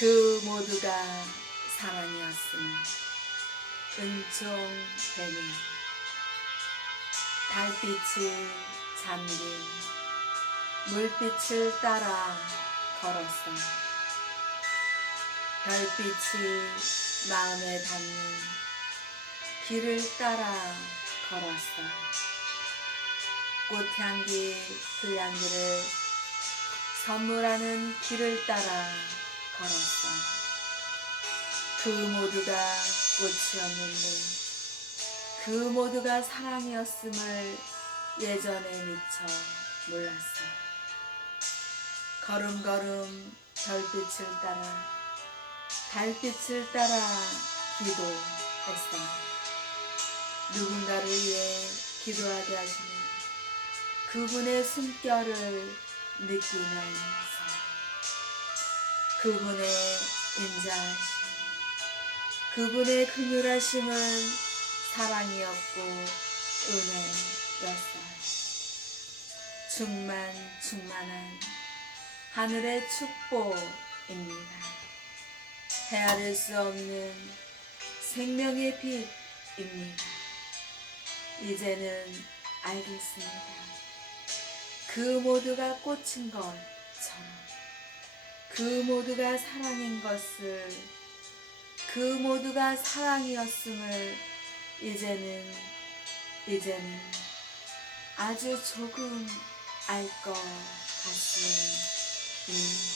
그 모두가 사랑이었음을 은총되며 달빛이 잠긴 물빛을 따라 걸었어 별빛이 마음에 닿는 길을 따라 걸었어 꽃향기 불향기를 선물하는 길을 따라 걸었어. 그 모두가 꽃이었는데 그 모두가 사랑이었음을 예전에 미처 몰랐어. 걸음걸음 별빛을 따라 달빛을 따라 기도했어. 누군가를 위해 기도하게 하시는 그분의 숨결을 느끼면서 그분의 인자하심, 그분의 긍휼하심은 사랑이었고 은혜였어요. 충만 충만한 하늘의 축복입니다. 헤아릴 수 없는 생명의 빛입니다. 이제는 알겠습니다. 그 모두가 꽂힌 것처럼 그 모두가 사랑인 것을 그 모두가 사랑이었음을 이제는 이제는 아주 조금 알 것 같습니다.